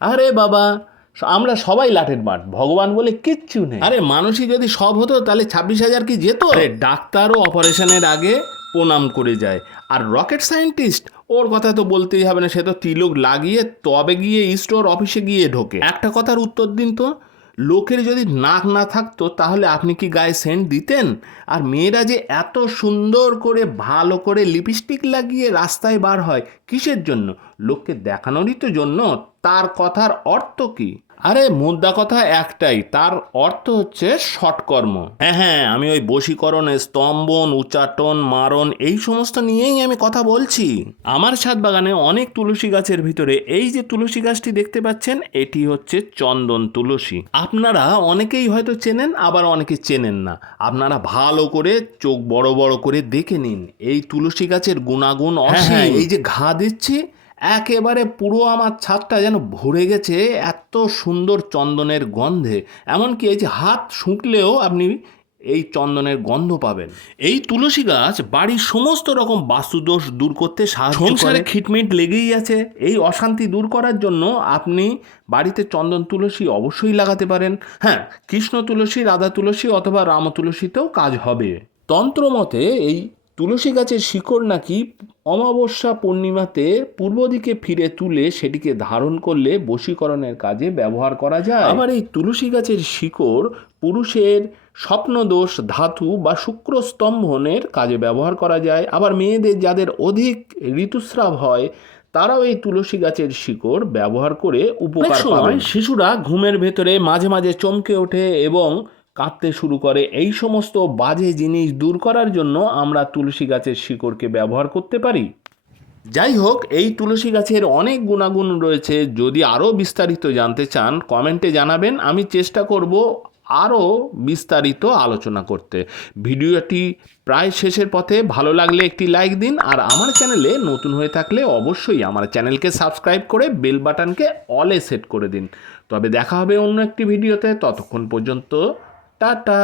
আরে বাবা আমরা সবাই লাঠের মাঠ ভগবান বলে কিচ্ছু নেই। আরে মানুষই যদি সব হতো তাহলে ছাব্বিশ হাজার কি যেত? আরে ডাক্তারও অপারেশনের আগে প্রণাম করে যায়। আর রকেট সায়েন্টিস্ট ওর কথা তো বলতেই হবে না সে তো তিলক লাগিয়ে তবে গিয়ে স্টোর অফিসে গিয়ে ঢোকে। একটা কথার উত্তর দিন তো লোকের যদি নাক না থাকতো তাহলে আপনি কি গায়ে সেন্ট দিতেন? আর মেয়েরা যে এত সুন্দর করে ভালো করে লিপস্টিক লাগিয়ে রাস্তায় বার হয় কিসের জন্য? লোককে দেখানোরই তো জন্য তার কথার অর্থ কি? আরে মুদ্রা কথা একটাই তার অর্থ হচ্ছে সৎকর্ম। হ্যাঁ হ্যাঁ আমি ওই বশীকরণ স্তম্ভন উচ্চাটন মারণ এই সমস্ত নিয়েই আমি কথা বলছি। আমার ছাদ বাগানে অনেক তুলসী গাছের ভিতরে এই যে তুলসী গাছটি দেখতে পাচ্ছেন এটি হচ্ছে চন্দন তুলসী। আপনারা অনেকেই হয়তো চেনেন আবার অনেকে চেনেন না। আপনারা ভালো করে চোখ বড় বড় করে দেখে নিন। এই তুলসী গাছের গুণাগুণ অসীম। এই যে ঘা দিচ্ছি একেবারে পুরো আমার ছাদটা যেন ভরে গেছে এত সুন্দর চন্দনের গন্ধে। এমনকি এই যে হাত শুঁকলেও আপনি এই চন্দনের গন্ধ পাবেন। এই তুলসী গাছ বাড়ির সমস্ত রকম বাস্তুদোষ দূর করতে সাহায্য সংসারে খিটমিট লেগেই আছে। এই অশান্তি দূর করার জন্য আপনি বাড়িতে চন্দন তুলসী অবশ্যই লাগাতে পারেন। হ্যাঁ কৃষ্ণ তুলসী রাধা তুলসী অথবা রাম তুলসীতেও কাজ হবে। তন্ত্রমতে এই তুলসী গাছের শিকড় নাকি অমাবস্যা পূর্ণিমাতে পূর্ব দিকে ফিরে তুলে সেটিকে ধারণ করলে বশীকরণের কাজে ব্যবহার করা যায়। আবার এই তুলসী গাছের শিকড় পুরুষের স্বপ্নদোষ ধাতু বা শুক্র স্তম্ভনের কাজে ব্যবহার করা যায়। আবার মেয়েদের যাদের অধিক ঋতুস্রাব হয় তারাও এই তুলসী গাছের শিকড় ব্যবহার করে উপকার পায় শিশুরা ঘুমের ভেতরে মাঝে মাঝে চমকে ওঠে এবং কাঁদতে শুরু করে। এই সমস্ত বাজে জিনিস দূর করার জন্য আমরা তুলসী গাছের শিকড়কে ব্যবহার করতে পারি। যাই হোক, এই তুলসী গাছের অনেক গুণাগুণ রয়েছে। যদি আরও বিস্তারিত জানতে চান, কমেন্টে জানাবেন। আমি চেষ্টা করব আরও বিস্তারিত আলোচনা করতে। ভিডিওটি প্রায় শেষের পথে। ভালো লাগলে একটি লাইক দিন। আর আমার চ্যানেলে নতুন হয়ে থাকলে অবশ্যই আমার চ্যানেলকে সাবস্ক্রাইব করে বেল বাটনকে অলে সেট করে দিন। তবে দেখা হবে অন্য একটি ভিডিওতে। ততক্ষণ পর্যন্ত টাটা